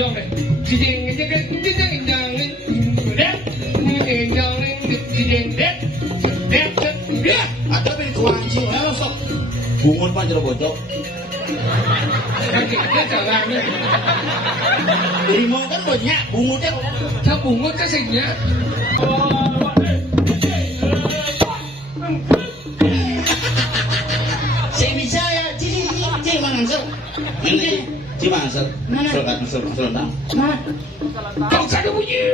Tuyong deh. Jijing jijing jijing jangin. Dek. Jijing jangin jijing dek. Dek. Ya. Ada ben kewanci mana sok. Bungun Pak jero bocok. Kaki dia jalannya. Limau kan banyak bungunya. Sa bungut kasihnya. Saya bisa ya, cing mangsel. Ini cing mangsel. Selokat selentang. Mana? Kau sadar bunyi.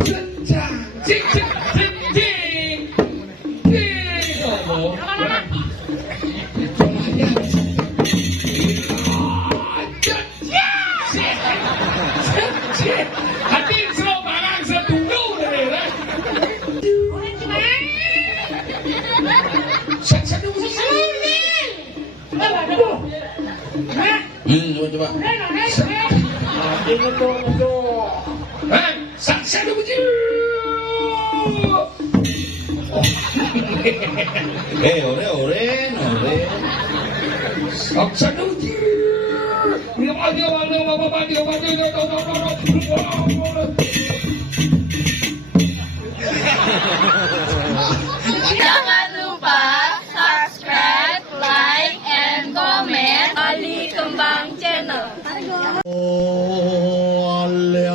Jeng jeng jeng jeng jeng. Jeng. Oh. Hati slow barang setunggu dari lah. Satu Coba. Saksa dulu biji. Ore. Saksa dulu biji. Dia Jangan lupa subscribe, like, and comment Ali Kembang Channel. Oh, ale.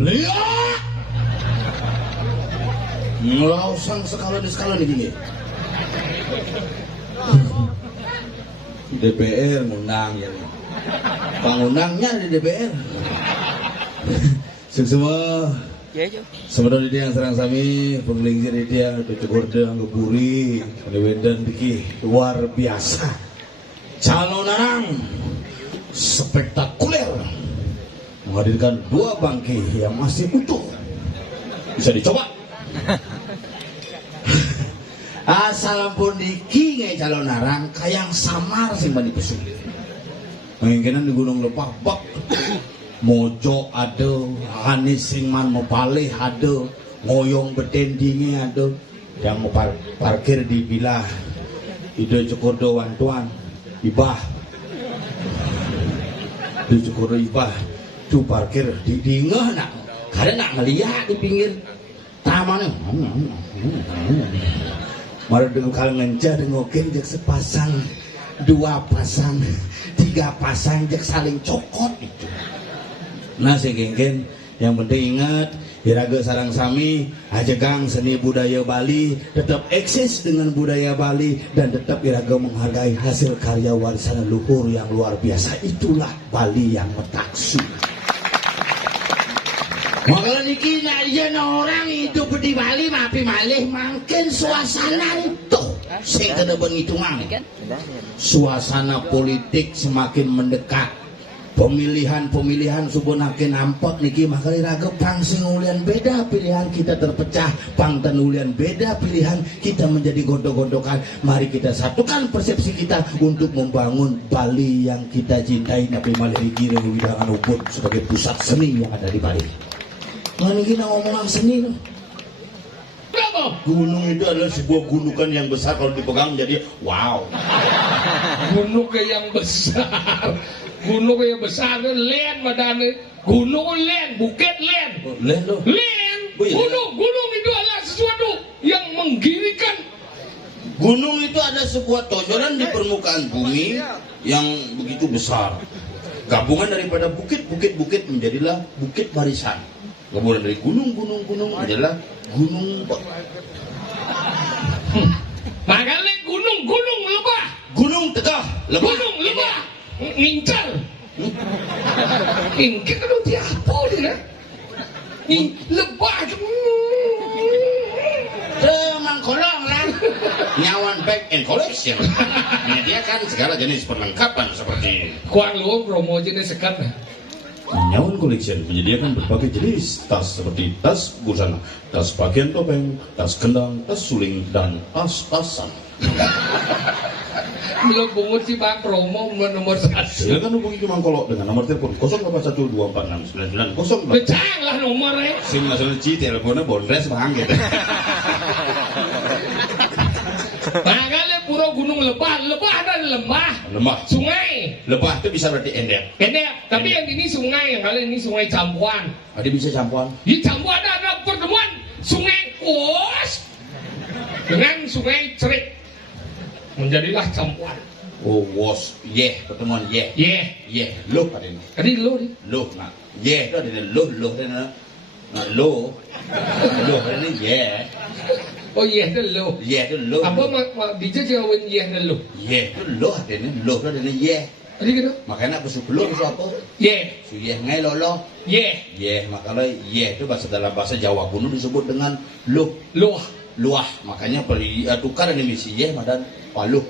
Lihat, ngelausang sekali gini. DPR ngundang ya, pangundangnya di DPR. Semua sebenarnya dia yang serang sami pengelinggir dia cukur dia ngeburi lewedan diki luar biasa. Calon orang spektakuler menghadirkan 2 bangkai yang masih utuh, bisa dicoba. Asal pun diki ngai calon arang kayang samar sing bani pesulit. Mungkinan di Gunung Lepah bak mojo ada, Hanis Singman mepalih ada, ngoyong bedendinge ada, yang mau parkir di bilah ide Cukurdo wantuan ibah di Cukurdo ibah tu parkir di ngeh nak karena nak ngeliat di pinggir taman mari dulu kalau ngencah dengokin jak sepasang 2 pasang 3 pasang jak saling cokot itu. Nah si genggen yang penting ingat Iraga sarang sami ajegang seni budaya Bali tetap eksis dengan budaya Bali dan tetap Iraga menghargai hasil karya warisan leluhur yang luar biasa. Itulah Bali yang metaksu. Makanya niki yen orang hidup di Bali mapi malih makin suasana itu sing kada bengitungan. Suasana politik semakin mendekat. Pemilihan subunakin nampak niki makanya raga pang sing ulian beda pilihan kita terpecah pang dan ulian beda pilihan kita menjadi gondok-gondokan. Mari kita satukan persepsi kita untuk membangun Bali yang kita cintai. Nabi malih kira widangan Ubud sebagai pusat seni yang ada di Bali. Nah ini kita ngomong seni loh. Gunung itu adalah sebuah gundukan yang besar kalau dipegang jadi wow. Gunung yang besar. Gunung yang besar itu len madane. Gunung len, bukit len. Len loh. Len. Gunung itu adalah sesuatu yang menggirikan. Gunung itu ada sebuah tonjolan di permukaan bumi yang begitu besar. Gabungan daripada bukit menjadilah bukit barisan. Gabungan dari gunung adalah gunung. Makanya gunung lebah. Gunung tegah, lebah. Gunung lebah. Ngincar. Ingkit itu diapa dia? Lebah. Mangkolong lah. Nyawan Bag and Collection menyediakan segala jenis perlengkapan seperti Kuang lu promo jenis sekat. Nyawan Collection menyediakan berbagai jenis tas seperti tas busana, tas bagian topeng, tas kendang, tas suling, dan tas-tasan. Belum bungut sih bang promo nomor 1. Silakan hubungi Mang Kolok dengan nomor telepon 0812469904. Becang lah nomornya. Sim nasional C teleponnya bondres bang gitu. Makanya pura gunung lebah ada lembah. Sungai. Lebah itu bisa berarti endek. Tapi yang ini sungai, yang kali ini sungai Campuan. Ada bisa campuan. Di Campuan ada pertemuan sungai Kos dengan sungai Cerik. Menjadilah Campuan. Oh, was, pertemuan loh pada ini. Tadi lo nih. Loh, nah, itu ada loh dan loh ini Oh itu lo. itu loh. Apa bisa jawabin dan lo? Itu loh ada ini, Tadi gitu. Makanya apa sebelum itu apa? Su ngai lolo. Makanya itu dalam bahasa Jawa kuno disebut dengan loh. Luah, makanya tukar ini misi madan paluh.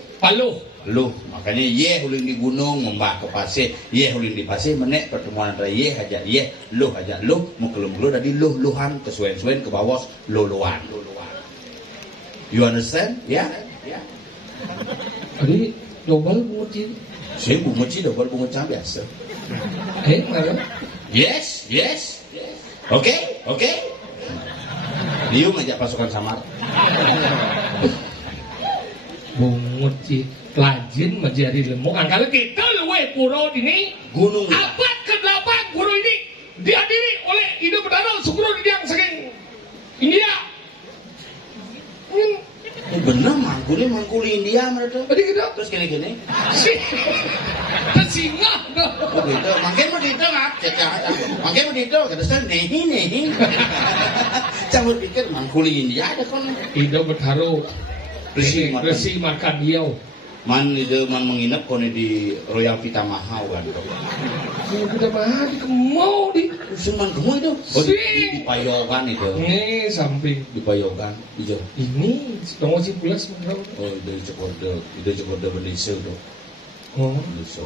Makanya uling di gunung membah ke pasir, uling di pasir menek pertemuan antara hajat luh mau kelum dari luhan ke suen ke bawah luan. You understand? Ya. Tadi double bunguci. Saya bunguci double bunguci biasa. Mana? Yes. Oke. Liu ngajak pasukan samar. Bunguci lajin menjadi lemuk. Angkala kita luwe pura ini Gunung abad ke-8 pura ini dihadiri oleh Indo Bedana Sukro Didiang saking India. Bener mangkuli India mereka. Tadi kita Terus gini. singa. Begitu. Makin begitu mak. Makin begitu. Kata saya nih. Campur pikir mangkuli India ada kan. Indo Bedana Resi makan hiau. Man menginap kone di Royal Vita Mahal kan. Vita Mahal di Kemau di. Cuman Kemau itu. Oh di Payogan itu. Ini samping di Payogan hijau. Ini nomor 11 berapa? Oh dari Cokorda Bendesa tuh. Oh. Bendesa.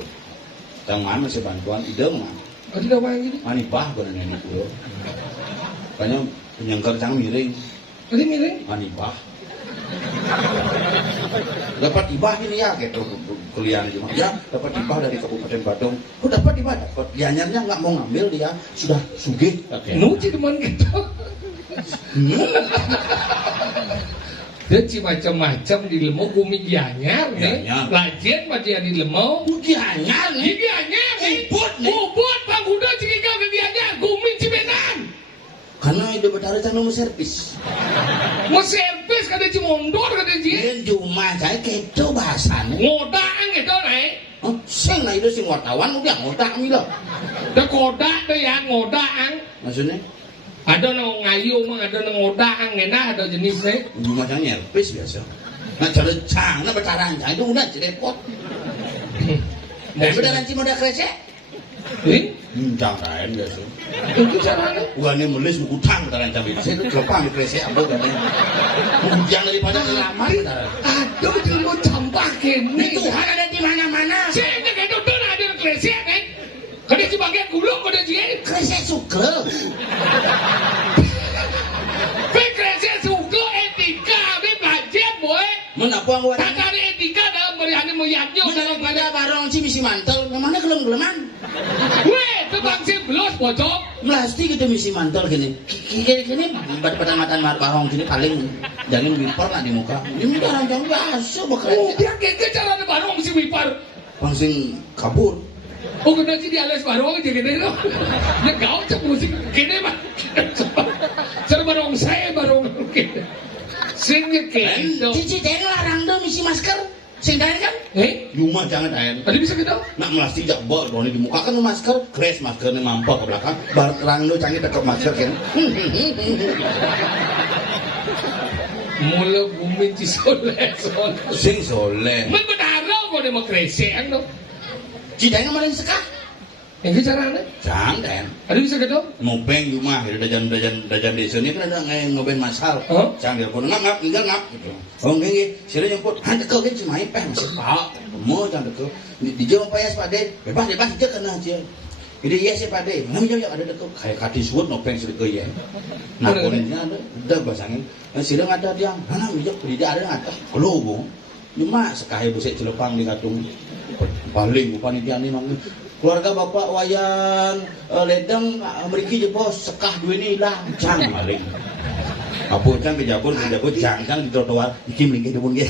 Yang mana sih bantuan ide mana? Oh tidak apa ini? Manibah benar nenek gue. Kayaknya penyangkar cang miring. Tadi miring? Manibah. Dapat hibah ini ya gitu kuliah di ya dapat hibah dari Kabupaten Badung. Oh dapat hibah dapat. Gianyarnya nggak mau ngambil dia sudah sugih. Nuci teman gitu. Dia macam-macam di lemau bumi gianyar nih. Lajen macam di lemau. Gianyar nih. Gianyar nih. Ubud Pak Kuda cikika ke gianyar. Gumi Cimenan. Karena ide betara can mau servis. Mau servis kada cimondor kada ji. Yen cuma saya kedo bahasane. Ngodaan gitu naik. Sing nah itu sing wartawan udah ngodak milo. Da kodak tuh ya ngodaan. Maksudnya? Ada nang ngayu mang ada nang ngodaan ngena ada jenisnya. Cuma can nyervis biasa. Nah cara cang nah betara aja itu udah repot. Mau beneran cuma udah kresek. Jangan biasa. Itu caranya. Bukannya melis utang betara cabai. Saya itu kelopang kresek apa kan? Jangan daripada lama betara. Aduh itu mau campak ini. Tuhan ada di mana-mana. Saya enggak itu tuh ada kresek kan. Kada sebagian gulung kada ji. Kresek suka. Kresek suka etika be belajar boy. Menapa ngawat? Tak ada etika dalam berani meyaknya Daripada barong si misi mantel, mana gelem-geleman? Weh, itu bangsi belos bocok. Melasti gitu misi mantel gini. Gini pada mata barong gini paling jangan wiper nak di muka. Ini barang jauh biasa bakal. Dia kayak cara ada barong mesti wipar. Langsung kabur. Oh kena sih di alas barong aja gini loh. Dia kau cak musik gini mah. Cara barong saya barong gini. Singnya kayak itu. Cici teh larang dong misi masker. Sing daen kan? Cuma jangan daen. Tadi bisa gitu? Nak melasti jak bol doni di muka kan masker, kres maskernya mampok ke belakang. Bar larang dong canggih dekat masker kan. Mula bumi ci soleh. Sing soleh. Men bedara kok demokrasi anu. Cidaen maling sekah. Yang caranya? Jangan daen. Ada bisa gitu? Ngobeng rumah gitu dajan desa ini kan ada ngobeng masal. Jangan telepon ngap enggak ngap gitu. Oh nggih sira nyemput han teko ge cimai peh masih pak. Mo jangan teko. Di jawa payas Pak De. Bebas aja kena aja. Jadi iya sih Pak De. Mana ya ada teko kayak kadi suwut ngobeng sira ke ya. Nah konenya ada udah basangin. Sira ngada dia. Mana mijak tidak ada ngata. Lobo. Cuma sekahe besek celepang di katung. Paling panitia ini nong keluarga bapak wayan ledeng mriki je bos sekah duwe ni hilang jang maling apa jang kejabun jang di trotoar iki mlingke dipun nggih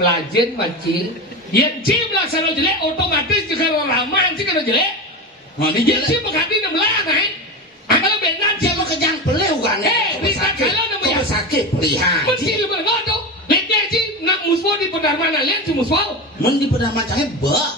pelajen macing yen ci melaksana jelek otomatis juga raman ci kana jelek mandi yen ci bekati nemlah kan akal benan ci mau kejang peleu kan bisa kalau namanya sakit lihat mesti lebih ngono lek ci nak muswo di pedarman alian ci muswo mun di pedarman cange bak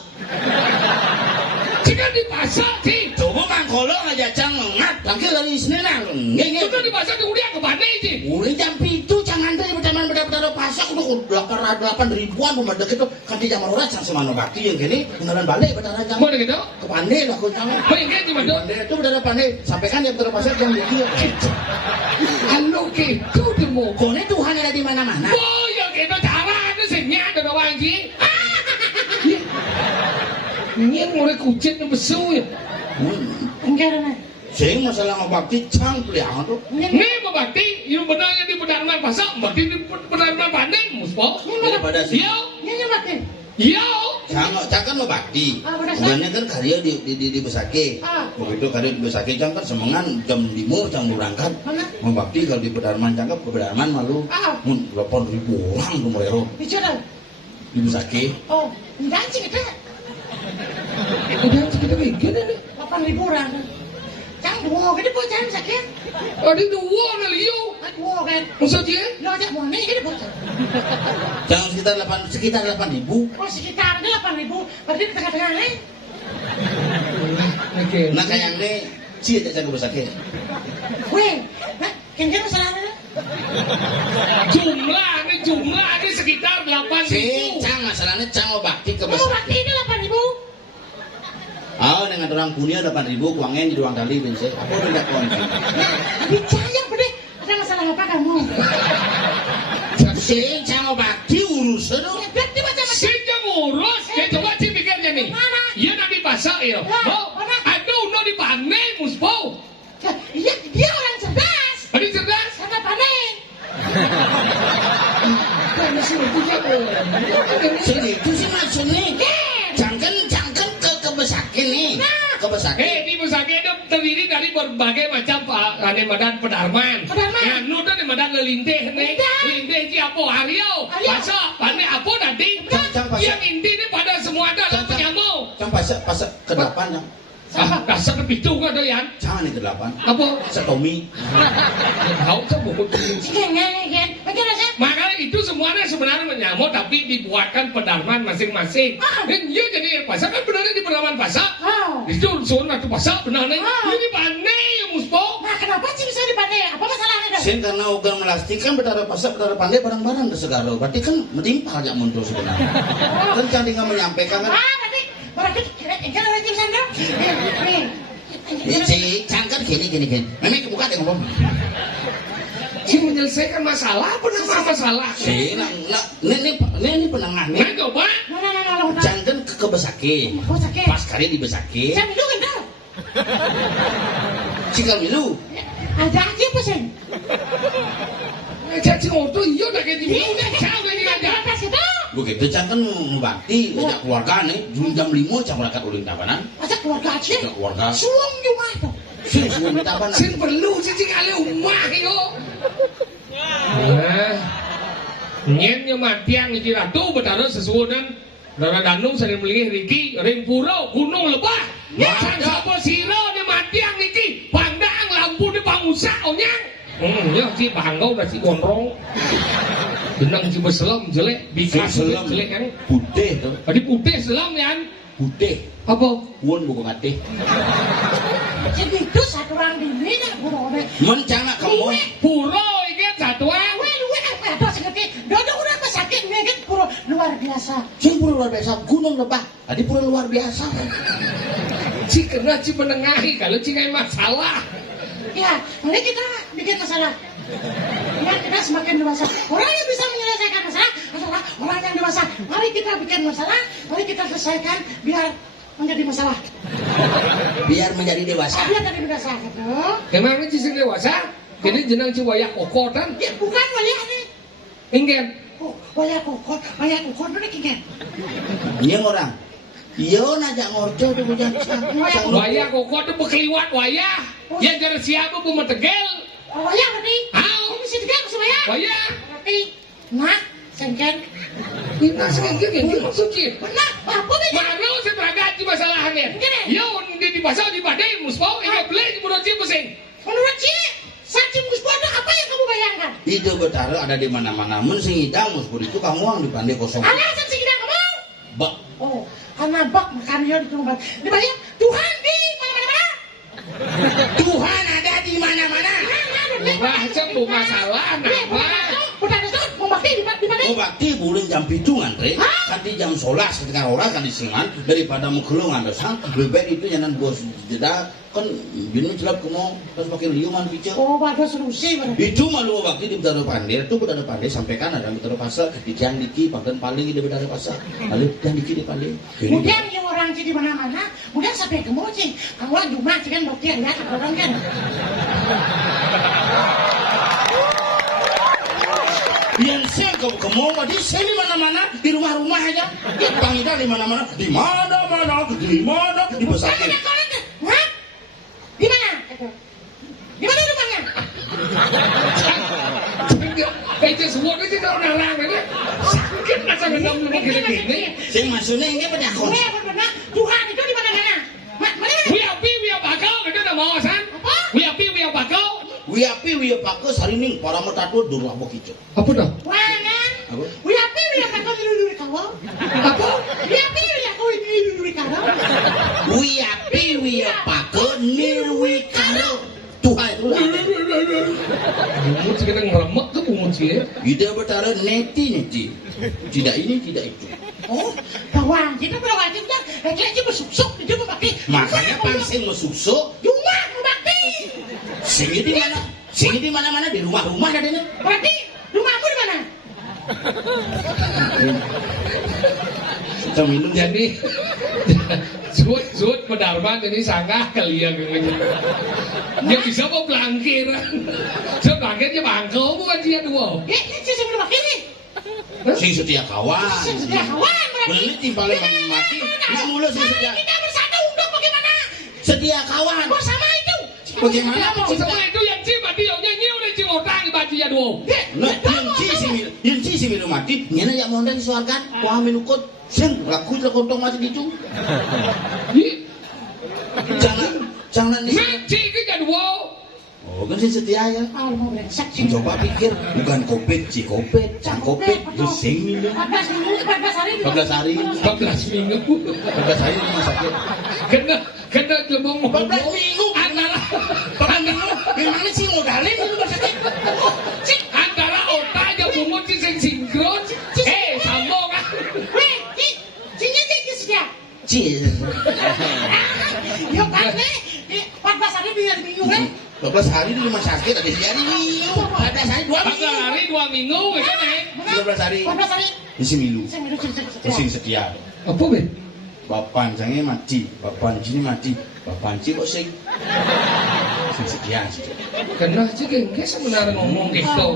jika di pasar sih coba mangkolo aja cang ngat tangkil dari sini nang nggih itu di pasar kemudian ke mana sih mulai jam 7 jangan dari pedaman benar-benar pasar udah 8 ribuan pemadek itu kan di zaman orang cang semano bakti yang gini beneran balik beneran cang mana gitu ke Pandai lah aku cang main cuma itu beneran Pandai sampaikan ya betul pasar yang dia halo gitu demo kone Tuhan ada di mana-mana oh ya gitu cara itu senyap ada orang sih ini mulai kucing yang besu ya Enggak ada. sing masalah ngabakti cang peliang tuh ini membakti yang benarnya di pedarman pasar bakti di pedarman Bandeng muspo daripada sih Ini mati. iya cang kan ngabakti sebenarnya kan karya di Besake begitu karya di Besake cang kan semangan jam 5 cang berangkat ngabakti kalau di Pedarman cang ke Pedarman malu 8.000 orang tuh mereka Bicara. di Besake Oh, enggak sih kita. udah kita bikin ini 8.000 orang. Cang dua, kita buat cang sakit. ada dua na liyo Dua kan. maksudnya Lo ajak mau nih kita buat. cang sekitar 8.000 Oh sekitar ada 8.000. Berarti di tengah-tengah nih. oke nah kayak ini sih aja cang ke Besake Weh, nah, kira masalahnya. jumlah ini sekitar 8.000 sih cang masalahnya cang ngabakti ke Oh, Besake berarti ini 8.000. dengan orang punya 8.000 uangnya di ruang kali bensin apa udah enggak kuat Bicara budi. Ada masalah apa kamu? sing cang ngabakti urusan Ya, berarti macam-macam. sejak ngurus ya coba sih pikirnya nih Mana? iya nanti pasar ya mau Mana? aduh no di panen muspo Iya, dia orang cerdas. ada cerdas Sangat panen. mesin itu siapa? Segitu sih maksudnya. Jangan kebesakin nih. Kebesakin. Di Pusaka itu terdiri dari berbagai macam medan pedarman. Nah, nuda di medan lelintih nih. Lintih ci apa Aryo. Masa pane apa nanti? Yang inti ini pada semua adalah penyambung. Cang pasak ke-8 yang. Dasar kepitu kan doyan. Jangan nih ke-8. Apa? Setomi. Tahu kan buku. Maka Makanya itu semuanya sebenarnya menyamuk tapi dibuatkan pedarman masing-masing. Dan iya jadi pasar kan benarnya di pedarman pasar. Itu sunat itu pasar benarnya. Ini pandai ya muspo. Nah, kenapa sih bisa dipandai? Apa masalahnya dong? Sen karena ugang melastikan bedara pasak bedara pandai barang-barang ke segala. Berarti kan menimpal jak muncul sebenarnya. Kan jangan tinggal menyampaikan kan. Berarti kan orang bisa dong? Si cangkat gini. Memang kebuka deh ngomong. Si menyelesaikan masalah apa masalah? Si ini penengah nih. Nah coba. Jangan kebesake. Pas kali dibesake. Saya minum kan? Cikal milu. Ada aja pesen. Jadi auto iya udah kayak gini. Siapa ini ada? Begitu jangan membakti ajak keluarga nih. Jam 5 jam berangkat uling tabanan. Ajak keluarga aja. Ajak keluarga. Suang cuma itu. Suang tabanan. Sin perlu sih kali umah yo. Nyennya matiang iki ratu betara sesuunan Dara Danung sering melih Riki ring pura gunung lebah. Sang sapa sira ne matiang iki pandang lampu di pangusak onyang. Ya si bangau dah si gondrong. Benang si beselam jelek bikas jelek kan. Putih tuh. Tadi putih selam kan. Putih. Apa? Won buku mati. Jadi itu satu orang di mana burung. Mencana kamu. Pura iki satuan. Luwe apa seperti dodong udah pesakit ngeget pura luar biasa. Sing pura luar biasa gunung lebah. Tadi pura luar biasa. Si kena si menengahi kalau si ngai masalah. Ya, mari kita bikin masalah. Ya, kita semakin dewasa. Orang yang bisa menyelesaikan masalah adalah orang yang dewasa. Mari kita bikin masalah, mari kita selesaikan biar menjadi masalah. Biar menjadi dewasa. Biar menjadi dewasa, gitu. Emangnya si sing dewasa? Jadi jenang si wayak kokotan. Ya, bukan wayah nih. Ingen. Oh, wayah kokot mana kingen? Ini orang. Yo najak ngorjo tuh bujang. Wayah kokot itu bekeliwat wayah. Yang gara siapa pemetegel. Oh, wayah berarti? Hau. Ini sih tegak masih wayah? Wayah. Berarti, nak, sengken. Ini sengken ini maksudnya. Benar, apa nih? Mana saya beragam di masalahannya. Yo di pasal di badai muspau ini beli menurut si pusing. Menurut Cik, saksi musbada apa yang kamu bayangkan? Itu betara ada di mana-mana. Men sing hidang musbur itu kamu yang dipandai kosong. Alasan saksi kita kamu? Bak. Oh, karena bak makan dia ditunggu. Dibayang Tuhan di mana-mana. Tuhan ada di mana-mana. Bahasa bu masalah nama. Bukan itu, mau bakti di mana? Oh bakti bulan jam 7 ngantri. Kanti jam 11 ketika orang kan disingan daripada mengkelung andesang. Lebih baik itu jangan bos jeda kan bini celap kamu terus pakai liuman bicara. Oh, pada solusi. Itu malu bakti di Betara Pandai itu Betara Pandai sampaikan ada Betara Pasar di Tiang Diki bahkan paling di Betara Pasar. Lalu Tiang Diki di Pandai. Kemudian yang orang di mana-mana, kemudian sampai ke moci. Kawan rumah sih kan bakti lihat orang kan. Yang saya ke mau di sini mana-mana di rumah-rumah aja. Di Pangida di mana-mana, di mana-mana, di Besakin. Hah? Di mana? Di mana rumahnya? Itu semua itu orang larang ini. Sakit masa benda belum gini-gini. Saya maksudnya ini pada kon. Tuhan itu di mana-mana. Mana? Wia bakal kita udah mau san. Wia bakal. Wia pakai sarining para metatu dulu apa gitu. Apa dah? Wangan. Apa? Wia bakal dulu kawal. Apa? Wia kau dulu kawal. Wia pakai nirwi karo. Tuhan itu lah. Bungut sih kita ngeremek tuh bungut sih. Ide betara neti. Tidak ini, tidak itu. Oh, bawang kita berwajib kan? Lagi bersusuk dia membakti. Makanya pangsing mesusuk. Cuma membakti. Sini di mana? Sini di mana-mana di rumah-rumah ada ini. Berarti rumahmu di mana? Kita minum Jadi Zut pedarman ini sanggah kalian gitu. Dia bisa mau belangkir. Saya belangkir dia bangkau bukan dia dua. Ini saya sebelum bakti nih. Sing setia kawan. Sing setia kawan berarti. Beli timbal mati. Nggak mulu sing setia. Kita bersatu untuk bagaimana? Setia kawan. Bersama itu. Bagaimana mau Sama itu yang ci mati yang nyanyi udah ci orang di baju ya dua. Nah, yang ci si minum mati, nyana yang mondang disuarkan, wah minukut, sen laku lah kontong mati gitu. Jangan di sini. Ci kita dua. Oh kan sih setia ya. Ah, mau brengsek sih. Coba pikir, bukan kopet, ci kopet, cang kopet, itu sing minum. 14 minggu, 14 hari. 14 hari, 14 minggu. 14 hari di rumah sakit. Kena lebong 14 minggu antara gimana sih modalin di rumah sakit? antara otak aja bungut sing sinkron. Sambung kan. Weh, sini setia. Ci. Yuk kan nih, 14 hari biar minggu kan. 12 hari di rumah sakit, ada hari minggu. 14 hari 2 14 minggu. hari 2 minggu kan 12 hari. 14 hari. Isi milu. Sing milu Sing setia. Apa be? Bapak jange mati, bapak sini mati, bapak sini kok sing setia. Kena aja gengge sebenarnya ngomong gitu.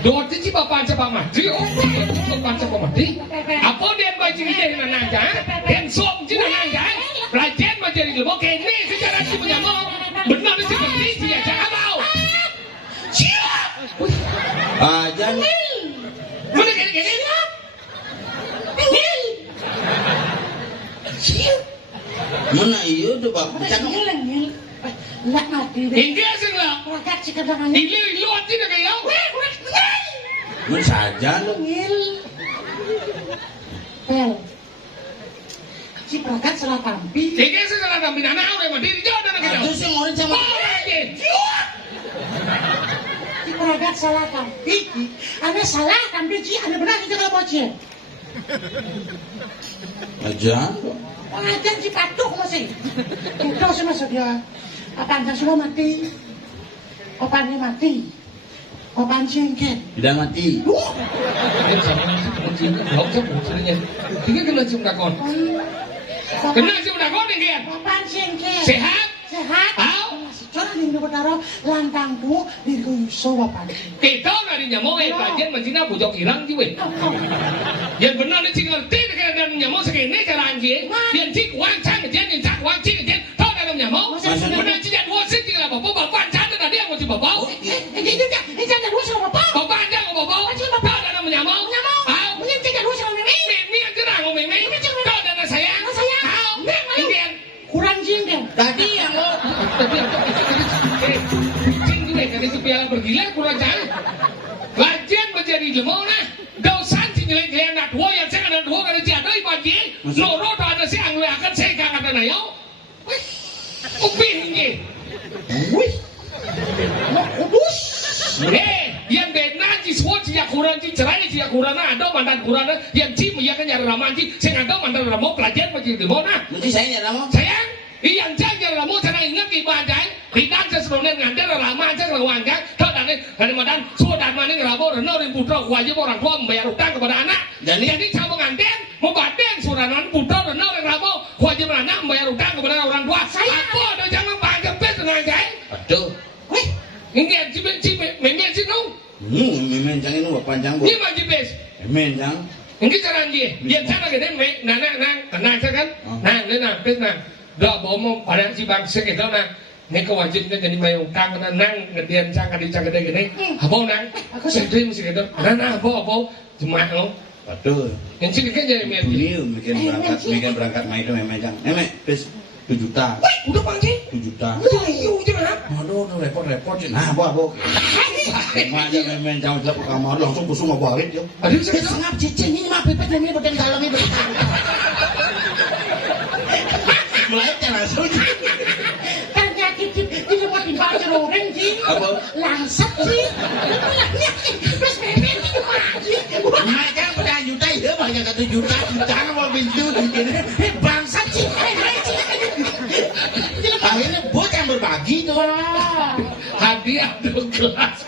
Dot sih bapak coba mati. Oh, bapak coba mati. Apa dia baju ini dari mana aja? Dan som sih mana aja? Pelajaran menjadi lebih kene secara si menyamuk. Benar sih penting sih aja mau. Siap. Ajan. Mana kene? Mana iya tuh bapak? Ngil. Lah mati deh. Hingga sih lah. Rakat si kadangannya. Ilu hati dah kayak. Mana saja lo? Ngil. Pel. Si rakat salah tampi. Hingga sih salah kami anak orang mati di jodoh nak kita. Itu sih orang sama. Si rakat salah tampi. Ada salah tampi si ada benar kita kalau bocil. Ajan. Pengajian si patuk masih. Itu sih masuk dia. Apaan semua mati. Apaan mati. Apaan singket. Tidak mati. Tiga kena cium dakon. Kena cium dakon ini. Apaan singket. Sehat. Sehat. Au. Cara di Botaro lantang tu di Guso bapak. Kita dari nyamuk bagian macina bujok hilang jiwe. Yang benar ni cing ngerti dekat dalam nyamuk segini cara anjing. Yang cing wang cang jen, yang cang wang cing jen. Tahu dalam nyamuk. Benar cing dua sen cing lah bapak cang tadi yang mau cing bapak. Ini jangan dua sama bapak. Bapak cang mau bapak. Tahu dalam nyamuk. Nyamuk. Au. Ini jangan dua sama mimi. Mimi yang gerang mau mimi. Tahu dalam saya. Saya. Au. Indian. Kurang jingga. Tadi yang lo. Cing juga kan itu piala bergila kurang jauh. Lajian menjadi lemona. Dosan si nilai dia nak dua yang saya ada dua kali tiada ibadi. Loro tak ada si anglo akan saya kagak ada nayo. Upin ini. Wih. Mau kudus. Yang benar si swat si kurang si cerai si kurang ada mandan kurang yang si yang nyari raman si saya ada mandan ramok pelajar menjadi lemona. Nanti saya nyara mau. Sayang, yang jangan ramu sana ingat ibadah. Tidak sesuatu ngandar ramah jangan wanggang. Tahu dan ini mandan sudah mana ramu renorin putra wajib orang tua membayar utang kepada anak. Jadi kamu nganten mau badeng suranan putra renorin ramu wajib anak membayar utang kepada orang tua. Apa ada jangan panjang pes dengan saya. Aduh. Wih, ini cipe memang sih nung. Memang jangan itu panjang bu. Ini maju pes. Memang jang. Ini cara dia. Dia cara gede nang kan. Nang pes nang. Dah bawa pada si bangsa kita nang. Ini kewajibnya jadi bayar utang karena nang ngedian cang gede. Apa nang? Sedih mesti gitu. Nang apa? Cuma lo. Aduh. Yang sini kan jadi miat. Ini bikin berangkat main itu memang jang. Pes 7 juta. Udah panggil. 7 juta. Ayo jangan. Aduh, repot. Nah, apa? Makanya memang jangan ke kamar langsung busung mau balik yo. Aduh saya Sengap cicing ini mah pipet ini bukan dalam itu. Melayaknya langsung. Ternyata itu mau dibayar orang sih. Apa? Langsat sih. Terus memang itu mati. Macam pada juta ya, banyak 1 juta mau pintu begini. Bangsat sih. Akhirnya bos yang berbagi tuh. hadiah tuh kelas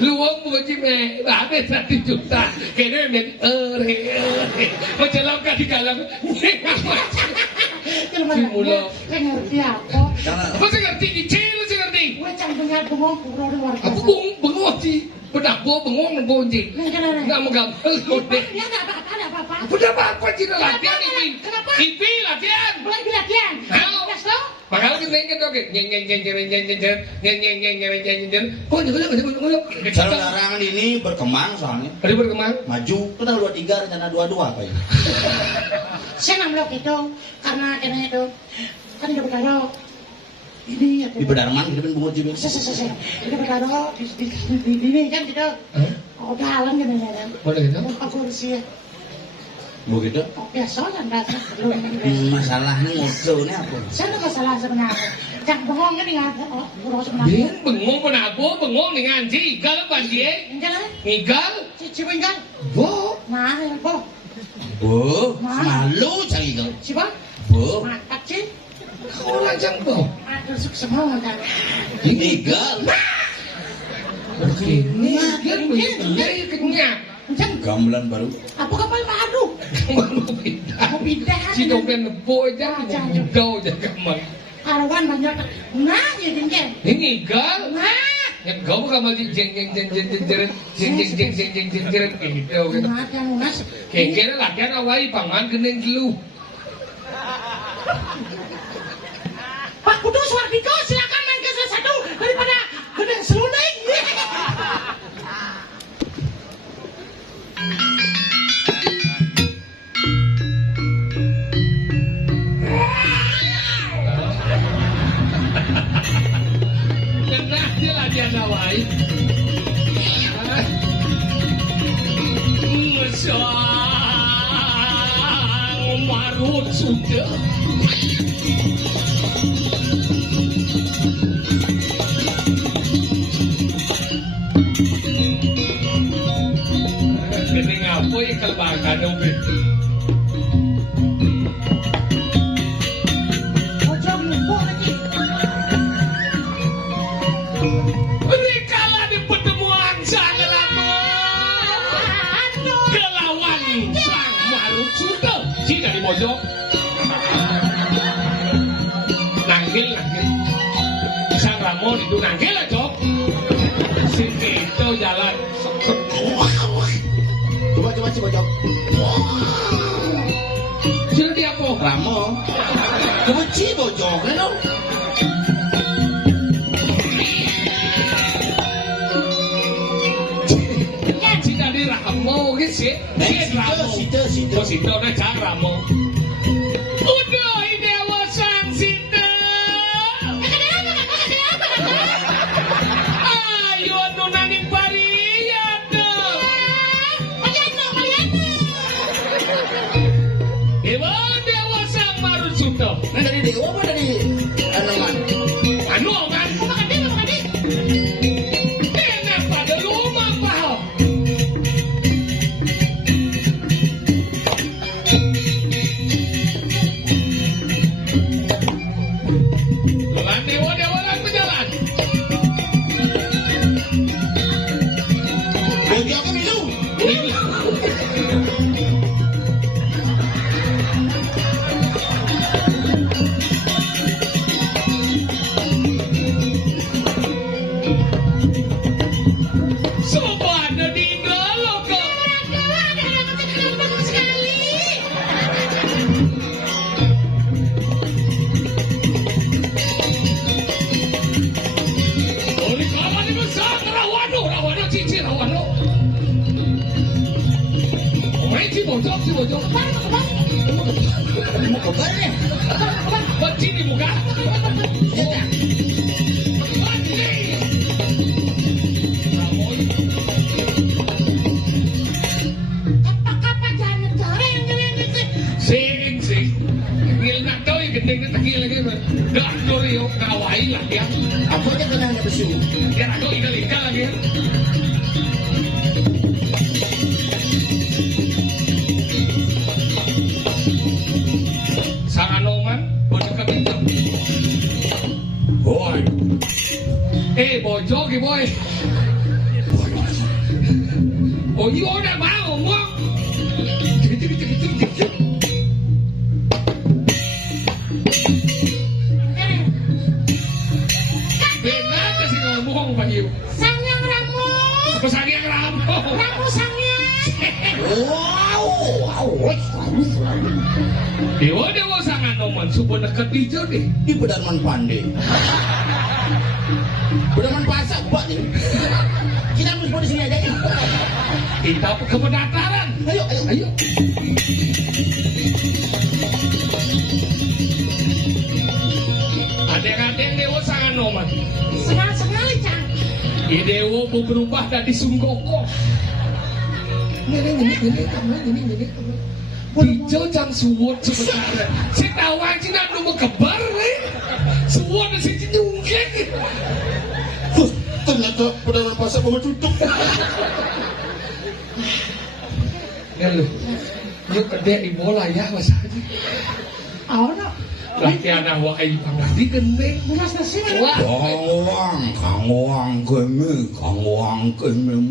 luang buji me habis 1 juta kene men menjelamkan di dalam Mulo ngerti apa? Apa sih ngerti di cil sih ngerti? Gue cang dengar bengong pura luar Aku biasa. bengong sih Pendapo bengong kunci. Nggak menggambar kode. Ya nggak apa-apa, nggak apa-apa. Udah apa cina latihan ini? Kenapa? TV latihan. Boleh latihan. Halo. Gas dong. Makanya kita ingin oke, nyeng. Oh, Cara larangan ini berkembang soalnya. Ada berkembang. Maju, kita 23 rencana 22 apa ya? Saya ngambil itu karena itu kan udah berkado. Ini Di Bedarman kita bunga juga. saya udah berkado di kan gitu. Oh dalam gitu ya. Boleh gitu? Aku sih. Begitu? Oh, biasa kan rasa. Masalahnya ngobrolnya apa? Saya nggak salah sebenarnya. Jangan bengong kan nggak ada. Oh, burung sebenarnya. Bin bengong pendapo bengong dengan si igal banjir. Enggak. Igal. Si Benggal. Bo. Nah, bo. Oh, malu cari itu. Si Bang. Oh, Mantap sih. Kau lajang bo. Aduh, semua kan. tinggal. Oke. Dia begitu. Dia kenyang. Jangan. Gamelan baru. Apa kapal baru? Baru pindah. Mau pindah. Si dompet nepo aja. Jauh aja kamar. Arawan banyak. Nah, ya dingin. Ini igal. Nah. Yang kau kamu jeng gitu. Nah, yang lunas. Kira latihan awai pangan kening dulu. Pak Kudus Wardiko, silakan main ke salah satu daripada gedeng selunding. Kena dia latihan awai. Mesang marut sudah. Ini ngapain ya kelbakan dong? Ojo lupa lagi. Berikanlah di pertemuan sang lama Kelawan sang marut sudah. Jika di pojok Nanggil Sang Ramon itu nanggil lah Jok. Sini itu jalan Coba Jok. jadi apa? Ramo. Coba bojok lo. Jika di Ramo gitu sih. Situ. Oh situ ada Cak Ramo. Udah dewa sang situ. Ayo anu nanging parian dong. Dewa sang marut suto. Nah dari dewa apa dari anoman? Anu kan? Enak pada rumah paham. Jalan dewa lan berjalan. Bojok kan itu. Sobat di galau ke. Oh di kawan ini besar rawano cici rawano. Main si bojok. Mau kabar ya? Beci di muka. Jeda. Beci. Ramon. Apa jangan cari yang gini. Sing. Ngil nak tahu yang gendeng nak ngil lagi. Dah Dorio kawai lah ya. Apa aja kena ada besu? Dia nak tahu ikan lagi. Sang Anoman bodoh kebintang. Boy. Bojo ki boy. Oh iya udah mau ngomong. Benar kasih ngomong Pak Yu. Sayang Ramo. Apa sakit? Dewa sangat noman supaya dekat hijau deh. Di Pedarman Pandai. Pedarman Pasar buat ini. Kita harus buat di sini aja ya. Kita ke pendaftaran. Ayo. Adek-adek Dewa sangat noman. Senang sekali, Cang. Dewa mau berubah dari Sunggoko. Ini. Hijau jam suwot sebenarnya. Si tawang si nak nunggu kebar nih. Suwot di sini nyungkit. Ternyata Pedarman Pasar bawa tutup. Ya lu gede di bola ya mas aja. Ono. Laki anak wakai pangadi gendeng. Bulas nasi mana? Wah. Kang Wang kene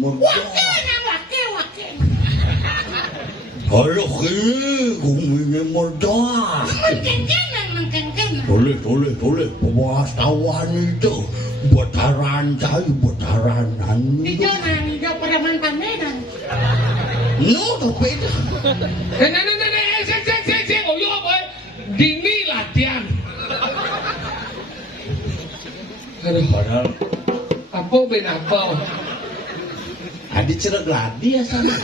Wake. Halo gumine merda. Mengken. Boleh. Pembahasan itu betaran Hijau Pedarman Pandai dan. No, tapi Sing. Oh yo boy. Dini latihan. Aduh, padahal apa ben apa? adi cerek gladi ya sana.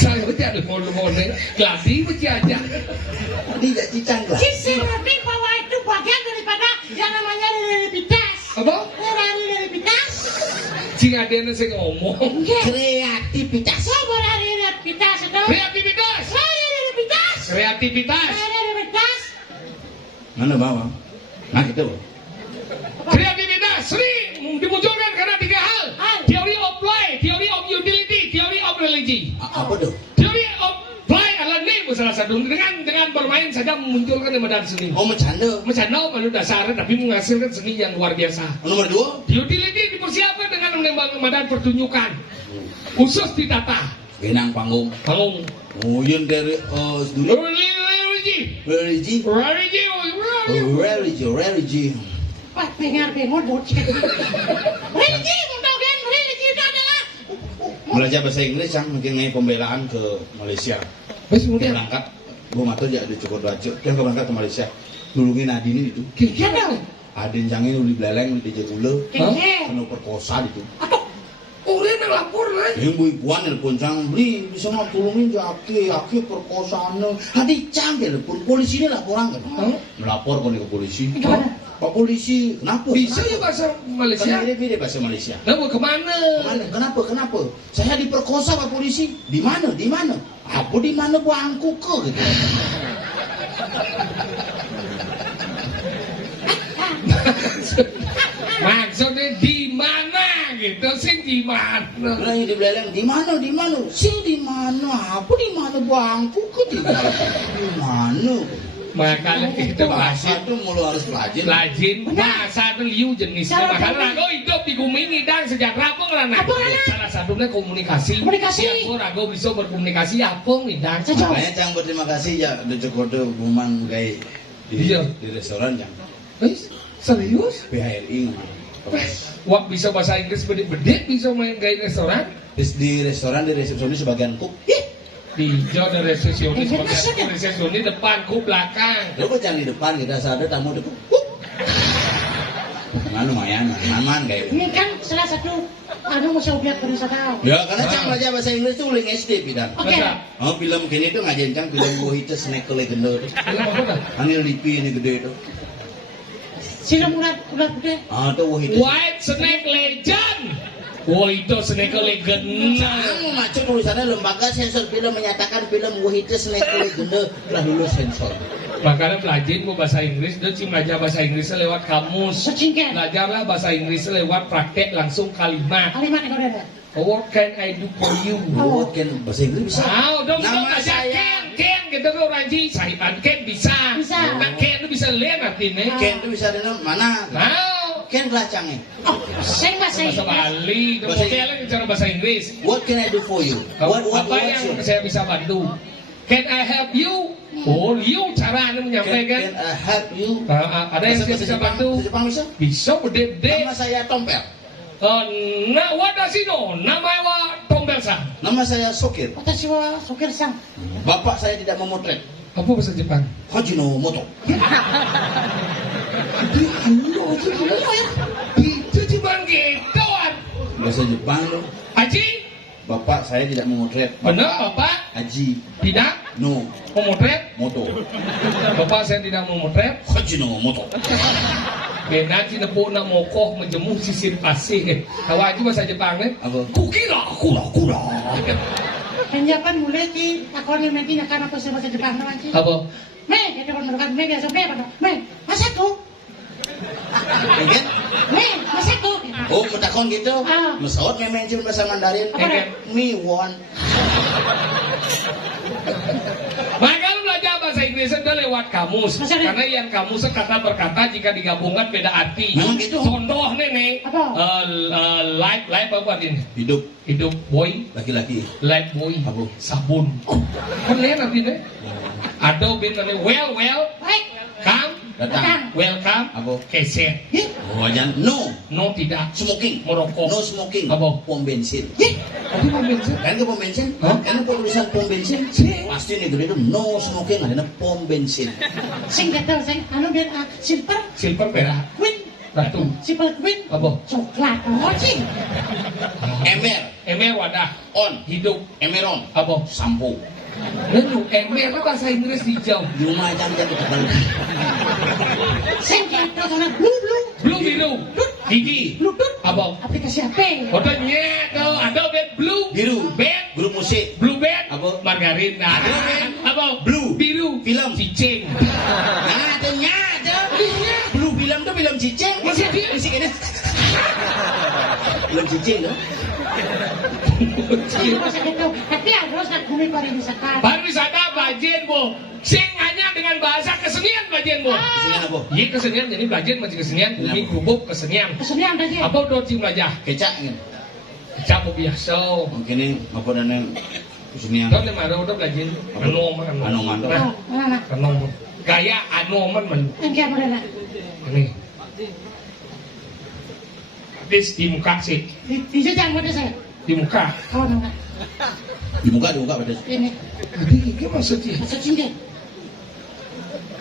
Saya betul ada mole-mole. Gladi mesti aja. Adi gak cicang lah. Sisi ngerti bahwa itu bagian daripada yang namanya religiositas. Apa? Religiositas. Cing adene sing ngomong. Kreativitas. Apa religiositas itu? Kreativitas. Kreativitas. Religiositas. Mana bawa? Nah gitu. Kreativitas sering dimunculkan karena 3 hal. Theory of play, theory of utility, theory of religi. Apa tuh? Theory of play adalah salah satu dengan bermain saja memunculkan medan seni. Oh mencanda. Mencanda baru dasarnya tapi menghasilkan seni yang luar biasa. Nomor 2? Utility dipersiapkan dengan menembak medan pertunjukan. Khusus ditata. Genang panggung. Panggung. Oh yun dari dulu. Religi. Religi. Pak pengar bocil. Religi, religi itu adalah Belajar bahasa Inggris yang mungkin pembelaan ke Malaysia. Terus Dia kemudian berangkat, gua mah tuh ada cukup baca. Dia berangkat ke Malaysia. Nulungin Adin itu. kira-kira Adin jangan uli beleng di jegule. Kena perkosa itu. orang yang lapor lah. Ibu-ibuan nelpon cang beli bisa nggak tolongin aki perkosaan. Hadi cang telepon polisi ini laporan kan? Melapor ke polisi. Pak polisi, kenapa? Bisa ya bahasa Malaysia. Karena dia bahasa Malaysia. Nah mau kemana? Kenapa? Saya diperkosa Pak polisi. Di mana? Apa di mana bangku ke gitu? Maksudnya di mana gitu sih di mana? Nah ini dibeleng di mana? Sih di mana? Apa di mana bangku ke di mana? Makanya kita bahasa itu mulu harus pelajin. Bahasa itu liu jenisnya. Makanya rago hidup di bumi ini dan sejak rapo ngerana. Salah satunya komunikasi. Yang rago bisa berkomunikasi apa ngidang. Makanya cang berterima kasih ya udah cukup buman gay di restoran cang. Serius? PHRI Wah bisa bahasa Inggris bedek bisa main gaya restoran? di restoran di resepsionis sebagian cook. Di jauh dari resepsionis resepsionis depan ku belakang. Lo kok jangan di depan kita sadar tamu depan. Mana lumayan, aman kayak. Ini kan salah satu masih objek wisata. Ya karena cang belajar bahasa Inggris tuh uling SD bidan. Oke. Oh film gini tuh ngajarin cang film Wahita Snake Legend tuh. Film apa dah? Anil Lipi ini gede tuh. Film ulat gede. Tuh Wahita. White Snake Legend. Wah itu Snake Legend. Cang macam tulisannya lembaga sensor film menyatakan film Wahita Snake Legend telah lulus sensor. Makanya belajar mau bahasa Inggris, dan belajar bahasa Inggrisnya lewat kamus. Secingkat. Belajarlah bahasa Inggrisnya lewat praktek langsung kalimat. Kalimat yang udah ada. What can I do for you? What can bahasa Inggris bisa? Dong Nama belajar saya. Ken gitu kan orang ji, sahiban Ken bisa. Nah Ken itu bisa lihat artinya. Ken itu bisa dengan mana? Ken gelacangnya. Saya bahasa Bahasa Bali, Bahasa modelnya bicara bahasa Inggris. What can I do for you? Apa yang saya bisa bantu? Can I help you? Oh, you cara anda menyampaikan. Can I help you? Ada yang saya bisa bantu? Jepang bisa? Bisa bede-bede. Nama saya Tompel. Na wadasino, nama wa Tombelsa. Nama saya Sokir. Watashi wa Sokir-san. Bapak saya tidak memotret. Apa bahasa Jepang? Hajinomoto. Itu cuma gitu. Bahasa Jepang loh. Haji, Bapak saya tidak memotret. benar Bapak? Haji Tidak no memotret? moto. Bapak saya tidak memotret. Hajinomoto. Benaji nepo na mokoh menjemur sisir pasir. Tahu aja bahasa Jepang nih? Apa? Kukira. Penjapan mulai di akun yang nanti akan apa sih bahasa Jepang nanti. Apa? Me, kita menemukan me biasa me pada me. Masaku, Kan? me, masaku. Oh, metakon gitu. Ah. Mesot memang cuma bahasa Mandarin. Apa? Me won. Maka lu belajar bahasa Inggris itu lewat kamus. Masa nih? Karena yang kamus kata berkata jika digabungkan beda arti. Memang gitu? Contoh nih. Apa? Life apa ini? Hidup Hidup boy, laki-laki. life boy, Apa? sabun. Kan lain artinya. Ada bintangnya well, Baik, come, Datang. welcome, Apa? keset. Yih, Oh, jangan. No. No tidak. Smoking. Merokok. No smoking. Apa? Pom bensin. yih. Apa mau bensin? Kan ke pom bensin? Hah? Kan kalau tulisan pom bensin, Sing. pasti negeri itu no smoking, ada pom bensin. Sing kata sing anu biar silver Silver merah, queen, ratu. silver queen, Apa? coklat. Oh, cing. Emer, Emer wadah, on, hidup. emeron, Apa? sampo. Lalu emer itu bahasa Inggris hijau. Di rumah aja kita balik. Sing kata sana blue, Blue biru, gigi. bluetooth. Apa? Aplikasi HP. Fotonya tuh ada bed blue, Biru. bed, Grup musik. blue bed, Apa? margarin. Nah, Ada, Ben. apa? Blue. biru, Film. cicing. Nah, ada. Blue film tuh film cicing. Masih dia? Musik ini. Film cicing tuh. Sing bahasa gitu. Tapi harus nak bumi pariwisata. Pariwisata bajen bu, sing hanya dengan bahasa kesenian bajen bu. Kesenian apa? Iya kesenian, jadi bajen masih kesenian, bumi kerubuk kesenian. Kesenian tadi. Apa udah cing belajar? Kecak gitu. Campur biasa. Mungkin ini apa dan kesenian. Tahu nih mana udah belajar? Anoman. Anoman. Oh, mana? Anoman. Gaya anoman man. Engkau mana? Ini. Habis di muka sih, Di jejak mana saya? di muka. Oh, mana? Dibuka pada. Ini. Tadi ini maksudnya Masa cinta.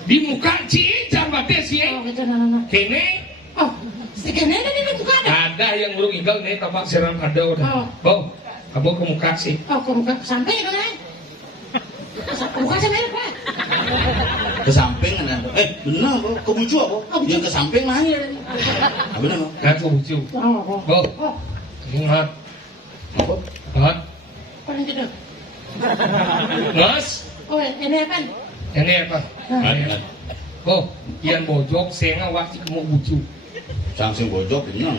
di muka cincang bates ya. Oh, gitu, nana. Kene Oh, sekian ada di muka ada. ada yang burung igal nih tapak seram ada udah. Oh. Bau, kamu ke muka sih. Oh, ke muka sampai kan? Muka sampai apa? Ke samping kan. Benar kok. Ke bucu apa? Dia ke samping lahir. Benar kok. Kan kebucu. Oh, Bau, oh, ingat, Apa? ingat, paling gitu. mas. Oh, ini apa? Ini apa? Ini. Bau, ian bojok senga wajib mau bucu. Sangsing bojok benar.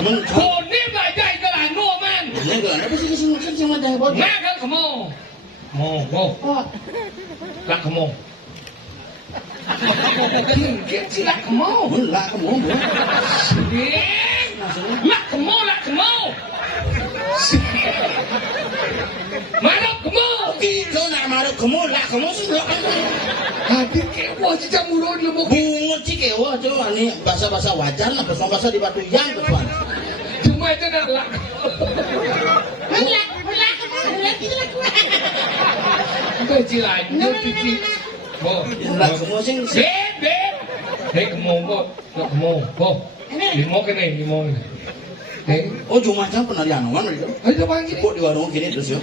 Men, Kone belajar itu anoman. ini enggak ada sih kesini cuma ada bojok. Nah kan kamu, mau, Oh, lah kamu. Mungkin sih lah kamu. Lah kamu. Lah kamu. Mana kamu? Itu nak marah kamu lah kamu sudah. Hati kewa si camurun lu mau. Bungut sih kewa tuh ini bahasa wajar lah bahasa di batu yang kecuali. Cuma itu nak lah. mulak gitu lah. Itu cilanjut cici. Bo, Lah kamu sing beb. Hei kamu, bo. Limo kene. Hei, oh cuma macam penari anoman itu. ada apa gini? Kok di warung gini terus ya?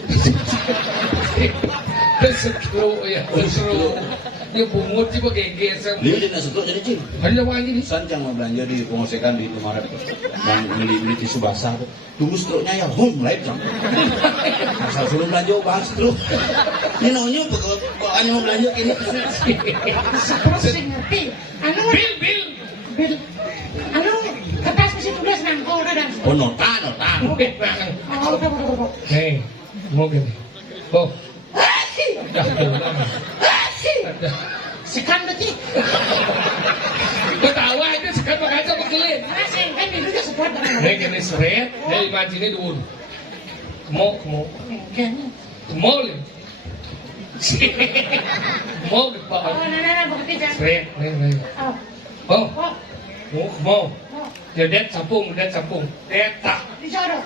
Seru ya, seru. Dia bungut sih pakai gesem. Lihat dia nak setruk jadi cing. Ada apa gini? Sancang mau belanja di pengosekan di Indomaret yang beli tisu basah tuh. Tunggu struknya ya, boom, lain jam. Asal suruh belanja bahas struk. Ini nonyo pokoknya mau belanja kini. Terus ngerti. Anu, Bil. anu, kertas mesti tulis nangkol dan. Oh nota. Oh, udah. Hei, mau gini. Bo, Asih, dah pulang. asih. Sekan berarti. Ketawa itu sekarang pakai aja pakelin. Asing kan itu juga sebuah barang. Hei, gini seret. Hei, imajine dulu. Kemo. Kemo le. Kemo ke Oh, pak. nana, bekerja. Seret. Hei. Oh, Oh, oh, kemo. oh. det capung, det tak. Dijodoh.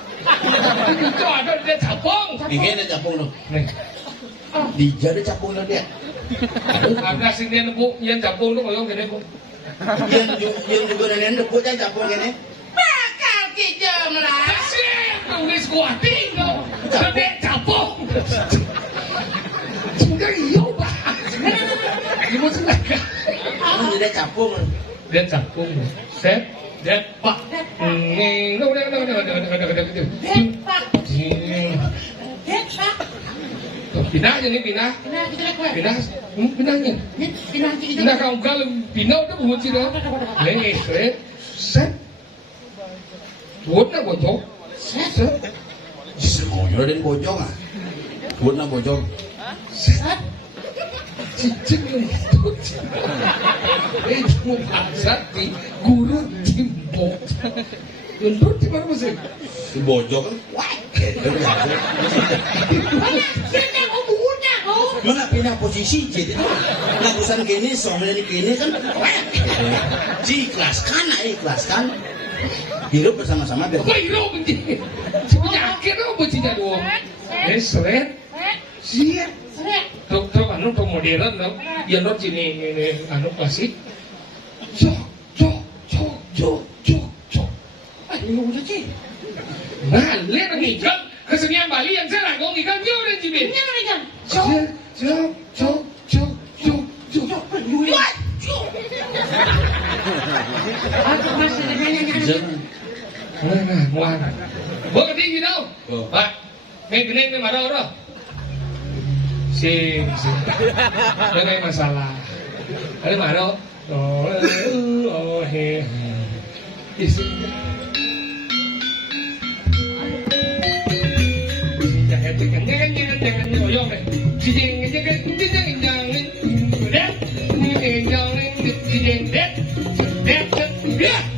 Itu ada det capung. Ini ada capung lo. Nih, Di jadi capung lo dia. ada sini bu, yang capung tuh koyong gini bu. Yang juga nenek debut yang capung ini. Bakal kijam lah. Kasih, tulis kuatin dong. Det capung. Sudah iya pak. Gimana sih mereka? Ini dia capung. Det capung, set, det pak. Depak. Depak. Pindah aja nih pindah. Nah, kita lihat gue. Pinahnya. Pindah kita. Pindah kau kalau pindah udah bungut sih dah. Nih, set. Buat na bocor. Set. Semuanya ada bojong ah. Buat na bojong. Set. Cicing itu. Mau pasar di guru timbok. Untuk di mana sih? Si bojong kan. Wah. Sini aku muda kau. Mana pindah posisi jadi lagusan gini soalnya gini kan. Ikhlaskan. Hidup bersama-sama biar. Apa itu begini? Yakin apa cinta dua? Seret. Siap. Seret. Dokter anu modern dong. Ya not sini ini anu klasik. Cok. Aduh, udah sih. Nah, lihat ngikal kesenian Bali yang saya ngomong ngikal dia udah jadi. Ini apa kan? Cok. Aku masih nanya. Mana? Bukan tinggi tau. Pak, ini marah orang. Sing. Jangan masalah. Ada marah. Oh, he. Isi. Jangan ngoyong deh.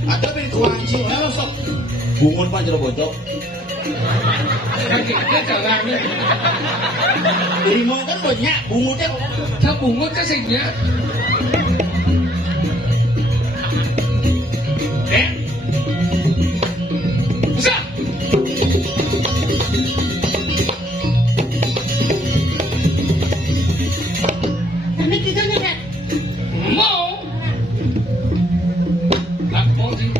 Ada bin kuanci, mana sok? Bungun pan jero bojok. Dari mau kan banyak bungutnya. Sa bungot kasi niya. Sa! Kami kita nih kan. Mo! Mo sih.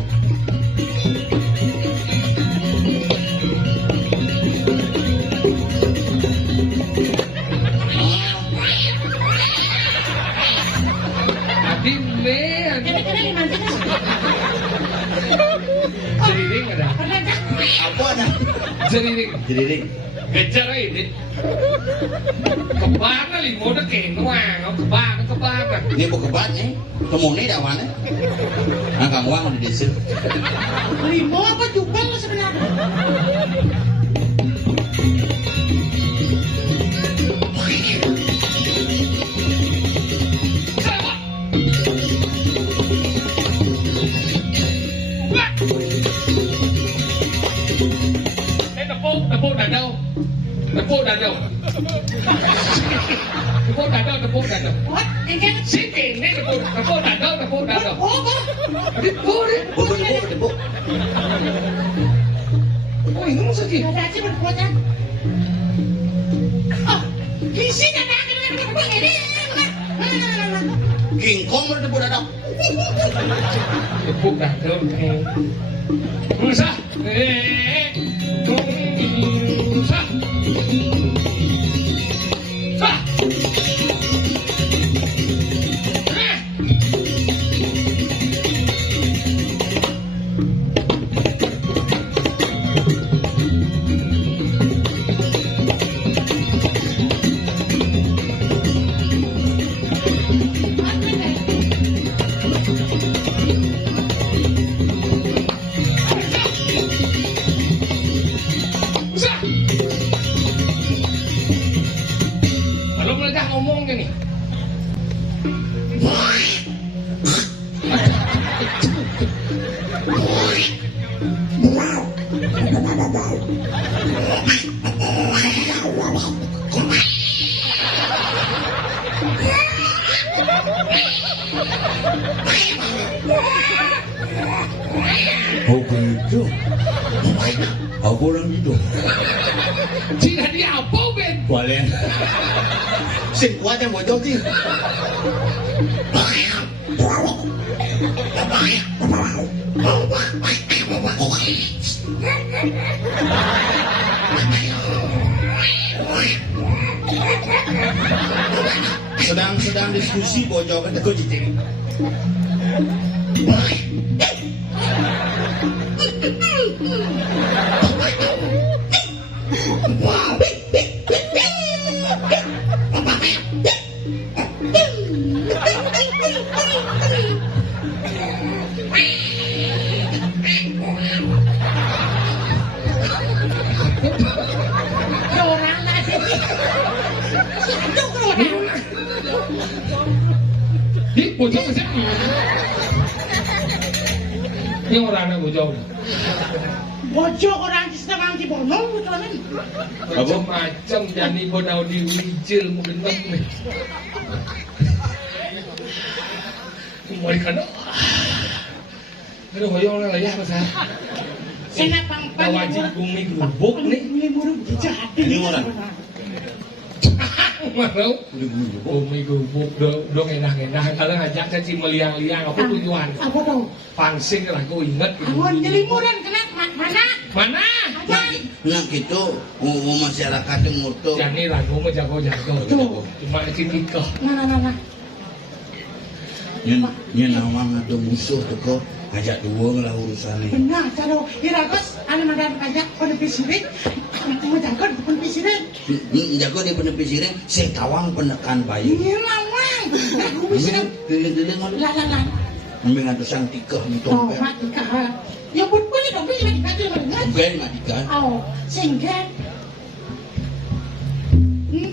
Kira-kira lima juta. Jeriring ada. Pernah tak? Apa ada? Jeriring. Jeriring. Gejar ini. Kebang kali mau udah kenwang, kebang. Ini bukan kebatnya. Temune dah mana? Nah, kamu ang di desa. Lima apa jubel lah sebenarnya? Tepuk dadau. Tepuk dadau. What? Ini Sini ini tepuk dadau. oh, Tepuk. Oh ini maksudnya. ada aja berbuat kan? Oh, isinya nak ini. King Kong bertepuk dadap. Tepuk dadau. Usah. Sah. Kalau meledak ngomongnya nih. Oh gitu. Apa orang gitu? Jika dia apa Ben? Balen. Sing kuat yang bocor sih. Sedang diskusi bocor kan aku cicing. Orang lagi. Satu orang. Di bocor ke siapa? Ini orangnya bocor. Bojo orang di setengah di bonong betulan. Macam-macam jadi bodau di wijil mungkin nih. Mau ikan. Aduh, hoyong lah ya masa. Sena pang-pang. Wajib bumi gubuk nih. Ini murid jahat. Ini orang. Mau? Bumi gubuk dong enak-enak. Kalau ngajak caci meliang-liang apa tujuan? Apa dong? Pangsing lah, aku inget. Awon jelimuran kena mana? Mana? Nah gitu, masyarakat yang mutu. Jadi lah, gue mau jago-jago. Cuma citikah. Nah. Nyen nawang ada musuh tuh kok ngajak dua lah urusannya. Benar, kalau iragos anu madan kajak pada pisirin, mau jago di pisirin. Jago di penepisirin, si tawang penekan bayi. Ini lawang, aku bisa. Keliling-keliling mana? Lah. Ambil ngadusan tikah nih Oh, tompel. mati kah? Ya punya dong, bisa dikasih banget. Bukan majikan. Oh, sehingga.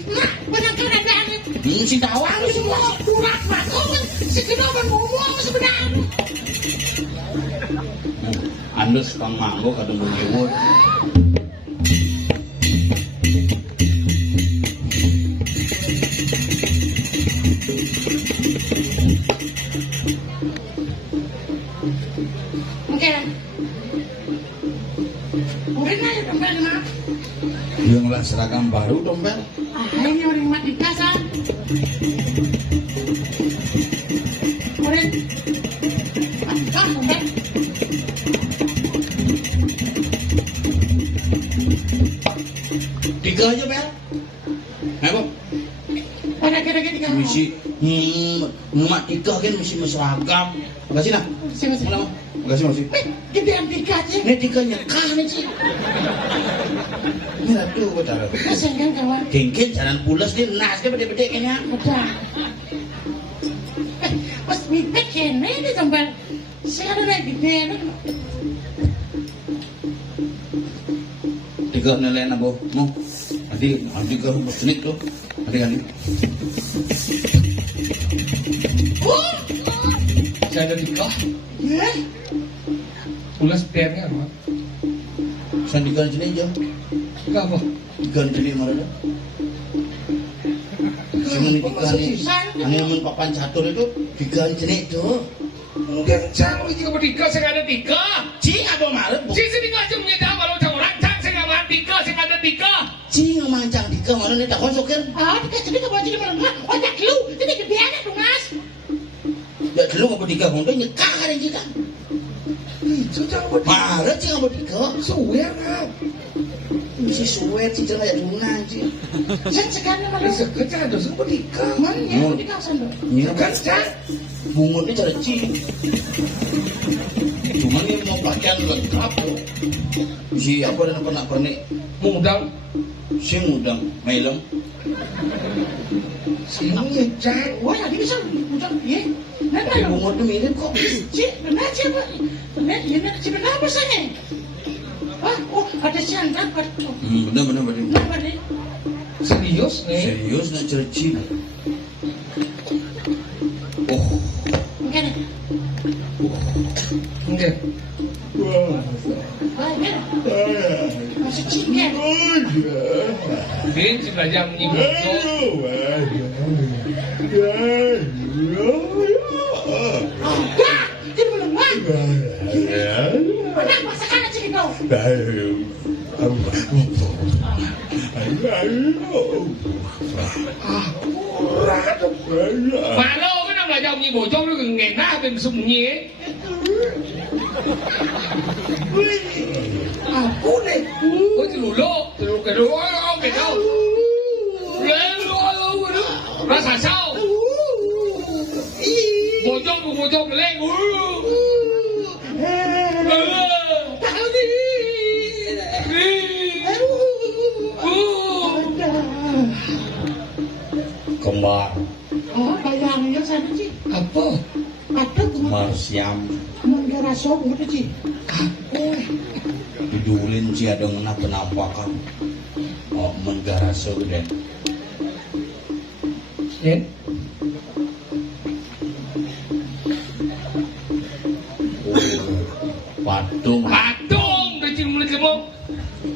Nah, benar-benar ada Si tawang Aku semua kurang banget. Sekedar ngomong sebenarnya. Andus kang manggo kadung ngewur. Oke. Udah aja dompet mah. Yang lah seragam baru dompet. Ini orang mati kasar. Udah. Mati kasar dompet. Tiga aja bel. Apa? Ada kira-kira tiga. Misi, mak tiga kan misi seragam. Makasih nah. Siapa? Mana? Makasih. Gedean tiga aja. Ini tiga nyekah nih sih. Ini tuh betul. Kasih kan kawan. Kengken jalan pulas dia nas dia bede-bede kayaknya. Udah. Pas mipet kene di dompet. Sekarang lagi gede. Tiga nelayan apa? Mau? Nanti ke masjid tuh. Nanti kan. Saya ada nikah. Ya. Ulas pernya apa? Sandikan sini aja. Enggak apa? Ikan sini mana? Cuma nih ikan nih. Ini teman papan catur itu ikan sini itu. Enggak jauh jika bertiga saya nggak ada tiga. Cing apa marah? Sisi tinggal aja menyedang kalau orang cang saya nggak mau tiga, saya nggak ada tiga. Cing mancang tiga mana nih tak konsokin? Ah, dikasih ke baju di mana? Otak lu, ini gedean ya, Mas. Ya dulu nggak bertiga untuk nyekah kan jika. Itu jangan bertiga. Marah cing nggak bertiga. Suwer kan? Si suwet cing jangan kayak tuna cing. Sen sekarang mana? Sekerja ada semua bertiga. Mana ya? Dikasih dong. Iya Kan cang? bungut ini cara cing. Cuma ini mau pakaian lengkap loh. Si apa dan pernah Mudang. si mudang mailem. Sini cang. Wah, tadi bisa udah ya. Nah, Tapi bungut itu mirip kok. Cik, benar siapa? Benar, ya, si benar apa saya? Wah, oh, ada siantar, oh, Bener. kenapa deh? Serius nih? Serius nak cerci. Oh. Oke deh. Enggak. Wah, ya. Masih cingin. Din si belajar menyinggung. Wah, jadi belum wah. Mana Malo cái năm là dòng như bộ trâu nó nghẹn ra bên sùng nhé. Aku nih. Ôi thì lũ cái lỗ cái đâu. Lên lỗ nó xả sao. Bộ trâu lên. Tahu nih. Kembar Oh, bayangnya sana sih. Apa? Ada kemana? Marsiam Menggara sok gitu sih. didulin si ada ngena penampakan menggara seuden Đến. patung Patung udah cuma mulai cemong.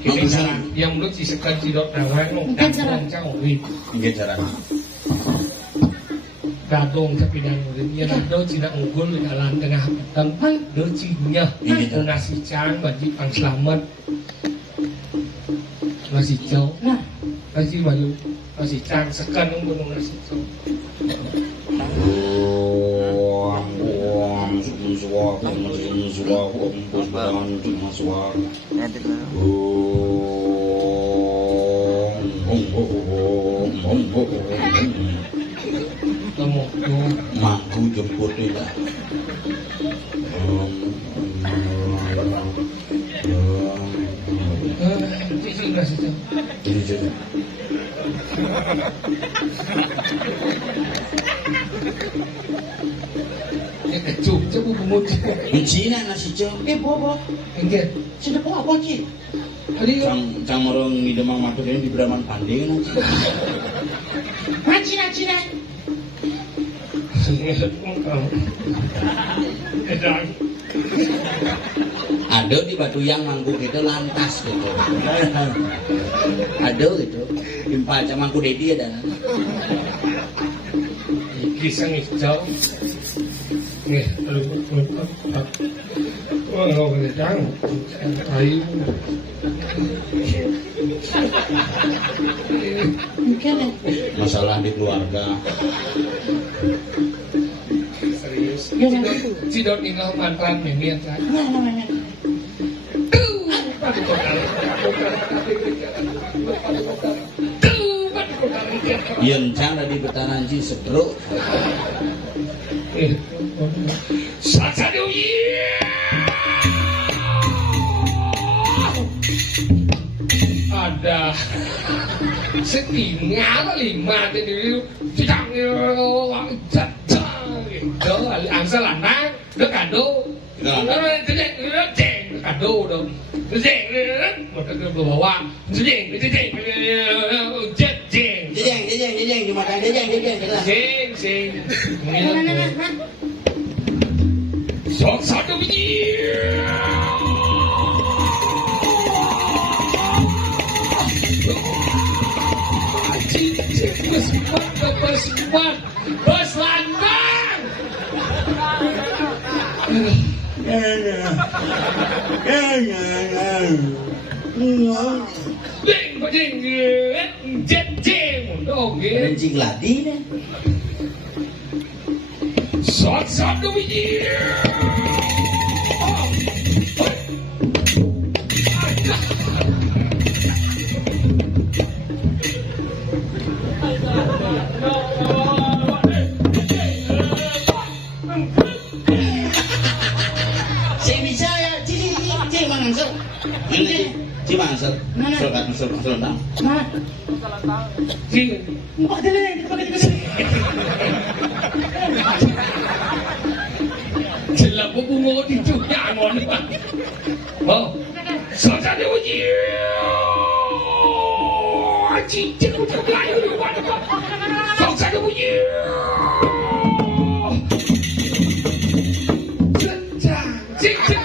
Kita sana yang belum si sekan si dot nawang nong datong cang wi. nggih cara Datong tapi dan dia datong si nak unggul di dalam tengah tempat docinya. Nasi cang bagi pang selamat. Nasi cow. Nah, Nasi bayu. Nasi cang sekan untuk nasi cow. Kamu tuh mangku jemput itu itu nasi cow. ini jadi Dia kecup coba bumut. Cina nasi cem bobo. Enggak. Sudah kok apa sih? Tadi cang orang di Demang Matuk ini di Braman Pandeng nanti Cina. ada di Batuyang mangku gitu lantas gitu ada gitu impal sama mangku dedi ada Kisang hijau. Nih, wah nggak boleh tahu. Ayo. Mungkin ya. masalah di keluarga Serius. Ya, Cidot ninggal mantan memian kan. Nah, namanya. yang cang di Betananji setruk Salsa New Year. Ada setinggal 5 jadi tidak itu angsa lanang nó kado nó jeng kado dong jeng bawa jeng jeng jeng dimakan jeng jelas jeng Nah. satu biji bos lambang jeng dong kencing ladi deh satu biji Cimangsel, Selatan. Nah, jeng mbak dele, pakai dele. Jelas bungo di juga ngon. Oh. Salsa New Year. Cincin udah layu di mana? Salsa New Year. Cincin.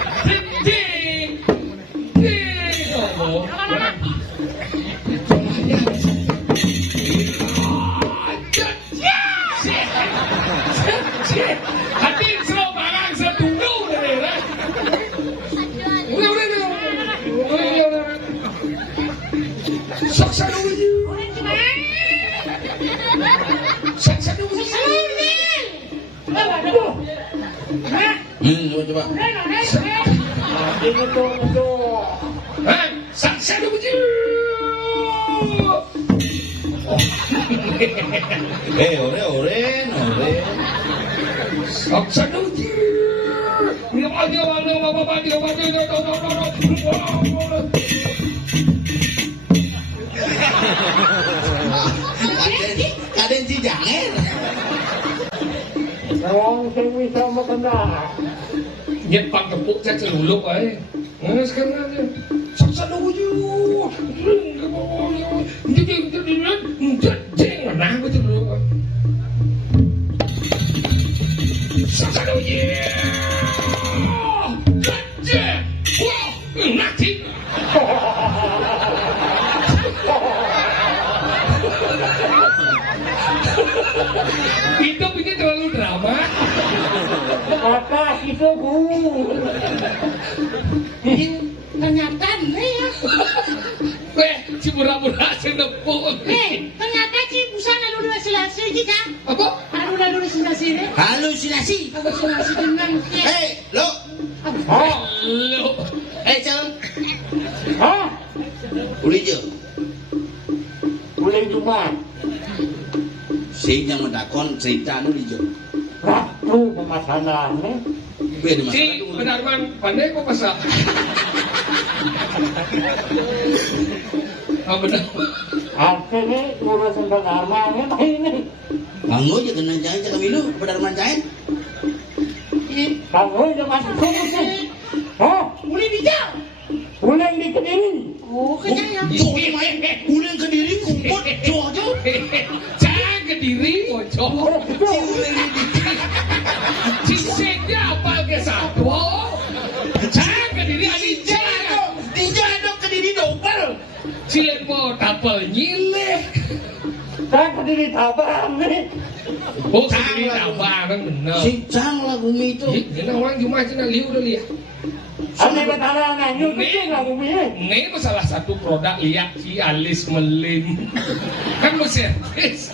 Nah, Coba. udah, udah. Ini tuh. Hah? Saksa dulu baju. Oren. Saksa dulu baju. Dia Kaden si Janger. Wong sing bisa makena. Nyepang tepuk saya celuluk aja. Sekarang aja. Saksa dulu baju. Jeng mana betul dulu. Saksa dulu baju. Jeng. Wah, nanti. Hidup ini terlalu drama. Apa itu Bu? Ternyata nih ya. Si pura-pura senepuk. Ternyata si busana dulu halusinasi kita. Apa? Halusinasi deh. Halusinasi. Halusinasi dengan Lo. Halo. Cang. Hah? Uli je. Boleh Jumat. Sing yang mendakon cerita nu di je. Ratu pemasanannya. Beda Si masalah tu. Benarman pandai kok masak. Ah benar. Artinya urusan pertamanya ini. Bango je kena jangan cakap milu benar mancain. Kamu udah masuk sini sih. Hah? Boleh bijak. Boleh di Kediri. Oh, kenyang ya. Jauh ni main. Ulang ke diri kumpul. Jauh. Jangan ke diri pojok. Ciseknya apa ke satu? Jangan ke diri adinja. Dijadok ke diri double. Cilik mau tapel nyileh. Saya Kediri tabang nih. Oh, ke diri tabang kan benar. Si Cang lah bumi itu. Ini orang cuma cina liu dah lihat. Ani batarangan, yun kecil lah bumi. Ini salah satu produk lihat si alis melim. Kan servis.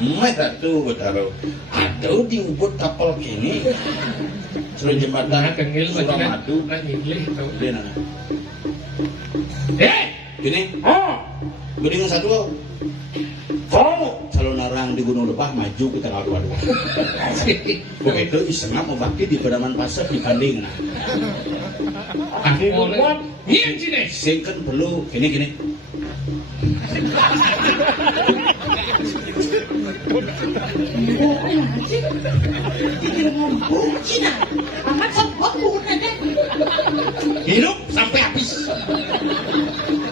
Mereka tu betul. Ada di ubud kapal kini. Sudah jembatan Nah, kengil Suramadu. Nah, nyileh tau. Dia nana. Gini, Hah? berdingan satu. Oh, Calon narang di Gunung Lebah maju ke tengah dua. Begitu isengap mau bakti di pedaman pasar dibanding. Aku boleh. Iya sini. Sing kan perlu gini. Cina. Amat sebab bukan Hidup sampai habis.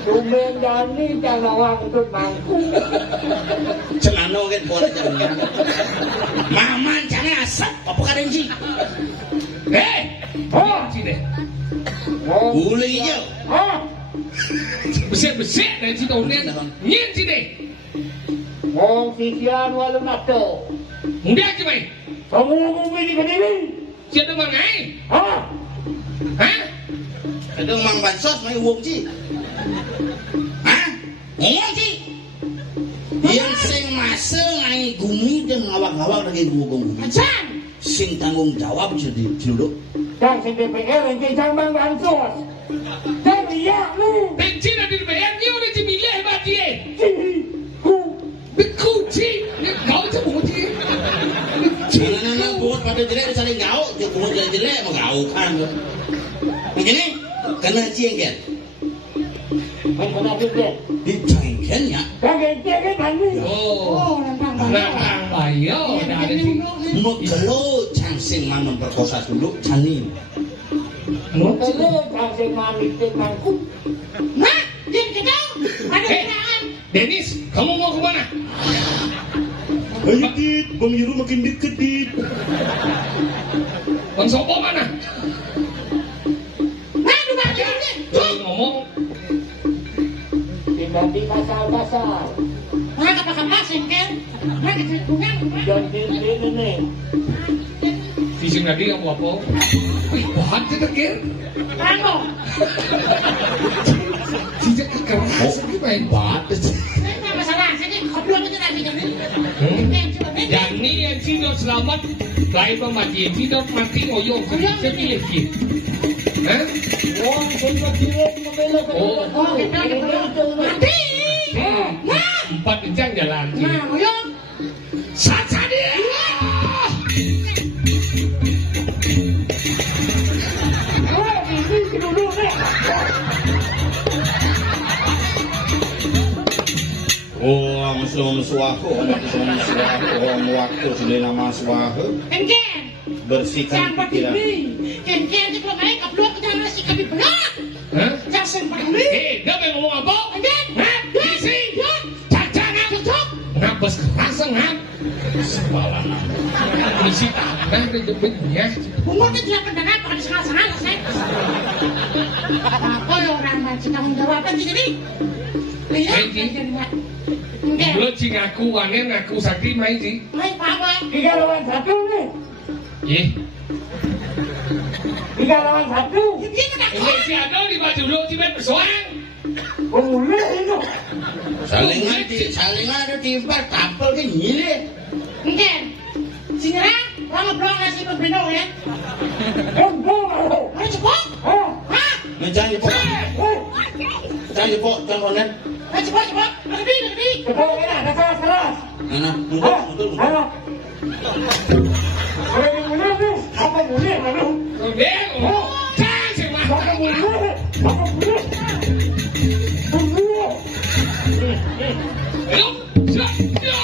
Tumben Dani jangan orang itu mangku. Celano kan boleh jalannya. Maman jangan asap. Apa kalian sih? Hah? Sini. Boleh hijau. Hah? Besar dari situ nih. Nyen sini. Wong sisian walau nato. Udah aja baik. Kamu bumi di Kediri. Siapa mangai? Hah? Hah? Ada mang bansos mai uang sih. Hah? Ngomong sih. Yang sing masuk ngai gumi dan ngawak-ngawak lagi gumi. Ajan. Sing tanggung jawab jadi jeluduk. Dan si DPR yang kencang bang bansos. Dan iya lu. Bensin ada di bayar ni orang cemilih mati. Ciku. Bekuci. Kau cemu ci. Mana buat pada jelek saling gaul, dia buat jelek mau gaul kan. Begini, kena jengkel. Main kena juga. Di jengkelnya, Kaget kan Dani. Oh. Nantang Nah, bayo dari sini. mau kelo cangsing man memperkosa dulu canin. Kalau kasih mami mangku. Nah, dia kita ada kenaan. Dennis, kamu mau kemana? Ayo Dit, Bang Yuru makin deket Dit. Bang Sopo mana? Nah, di mana dia? Jangan ngomong. Tinggal di pasar-pasar. Nah, kata-kata sengkel. Nah, kita punya. Dan di sini nih. Fishing tadi apa? Wih, bahan terkir. Ano? Sejak keras lagi main bat. Nah, masalah. Sige, koplo kita natin kami. Coba, Yang ni yang sidot selamat, lain pemati yang sidot mati ngoyong sepilih kit. Hah? Wong sing kecilin membela Oh. Oh, kita mati. Nah, 4 kencang jalan. nah, oyong. Saja dia. Oh, suwaho, orang waktu sudah nama suwaho, Ken-ken. bersihkan Jangan pikiran. peduli. Ken-ken itu kalau mereka belum kita masih kami belum. Hah? Jangan peduli. Dia mau ngomong apa? Ken-ken. Hah? Isi. Caca nak tutup. Ngapes kerasa ngap. Sebalan. Isi tanah di depannya. Umur itu tidak pendengar pada sangat-sangat saya. Apa yang orang macam tanggung jawaban di sini? Lihat, ken-ken. Ken. Lo cing ngaku wanen ngaku sakti main sih. Main apa? 3 lawan 1 nih. Ih. 3 lawan 1. Ini tak Ini si Ado di baju lo cibet bersoang. Boleh itu. Saling ada timpal tampil ke nyile. Ken. Sinirang, orang belum ngasih pembina ya. Mau. Mana cepat? Ah. Hah? Mencari pok, cari pok, contohnya. Mana cepat? Lebih. Cepat kena, ada keras. Anak, Ah. betul. Anak. Boleh mulai nih. Apa mulai lalu? Kemudian, oh, cang sih mah. Apa mulai? Apa mulai? Tunggu. Ayo, ya, ya,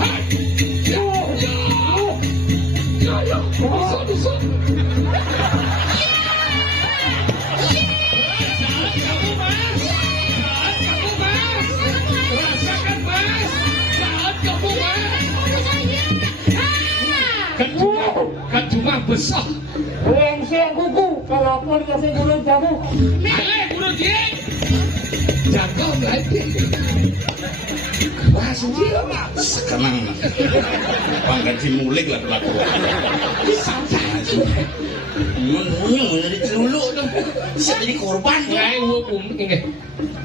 hai, ya, ya, ya, masuk. Kamu mas, rasakan mas, saat kamu mas, kan cuma besar. Rengseng kuku. Kalau aku dikasih gulung jamu. Ale, bunuh dia. Jaga lagi. Keras dia. Sekarang, pangkat si mulik lah berlaku. Menurut celuluk dong, saya jadi korban tuh. Ngai hukum ini.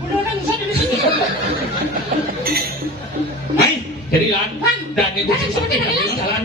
Udah orang bisa dari sini. Hai, Jadi lan, dan itu seperti jalan.